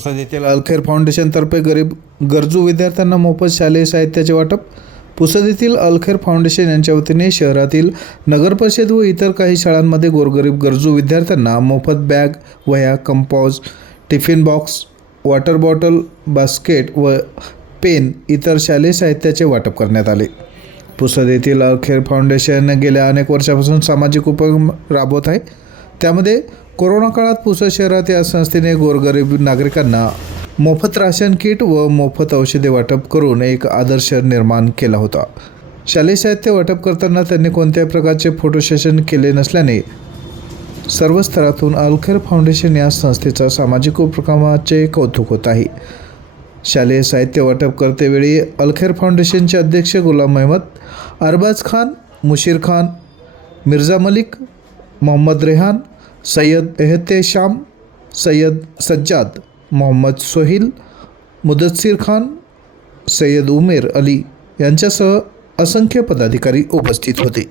पुसद येथील अलखेर फाउंडेशनतर्फे गरीब गरजू विद्यार्थ्यांना मोफत शालेय साहित्याचे वाटप. पुसद येथील अलखेर फाउंडेशन यांच्या वतीने शहरातील नगरपरिषद व इतर काही शाळांमध्ये गोरगरीब गरजू विद्यार्थ्यांना मोफत बॅग वह्या compass tiffin box water bottle basket व पेन इतर शालेय साहित्याचे वाटप करण्यात आले. पुसद येथील अलखेर फाउंडेशन गेल्या अनेक वर्षापासून सामाजिक उपक्रम राबवत आहे. त्यामध्ये कोरोना काळात पुसद शहरात या संस्थेने गोरगरीब नागरिकांना मोफत राशन किट व मोफत औषधे वाटप करून एक आदर्श निर्माण केला होता. शालेय साहित्य वाटप करताना त्यांनी कोणत्याही प्रकारचे फोटो सेशन केले नसल्याने सर्व स्तरातून अलखेर फाउंडेशन या संस्थेचा सामाजिक उपक्रमाचे कौतुक होत आहे. शालेय साहित्य वाटप करतेवेळी अलखेर फाउंडेशनचे अध्यक्ष गुलाम अहमद अरबाज खान मुशीर खान मिर्झा मलिक मोहम्मद रेहान सय्यद एहतेशाम सय्यद सज्जाद मोहम्मद सोहिल मुदस्सीर खान सय्यद उमेर अली यांच्यासह असंख्य पदाधिकारी उपस्थित होते.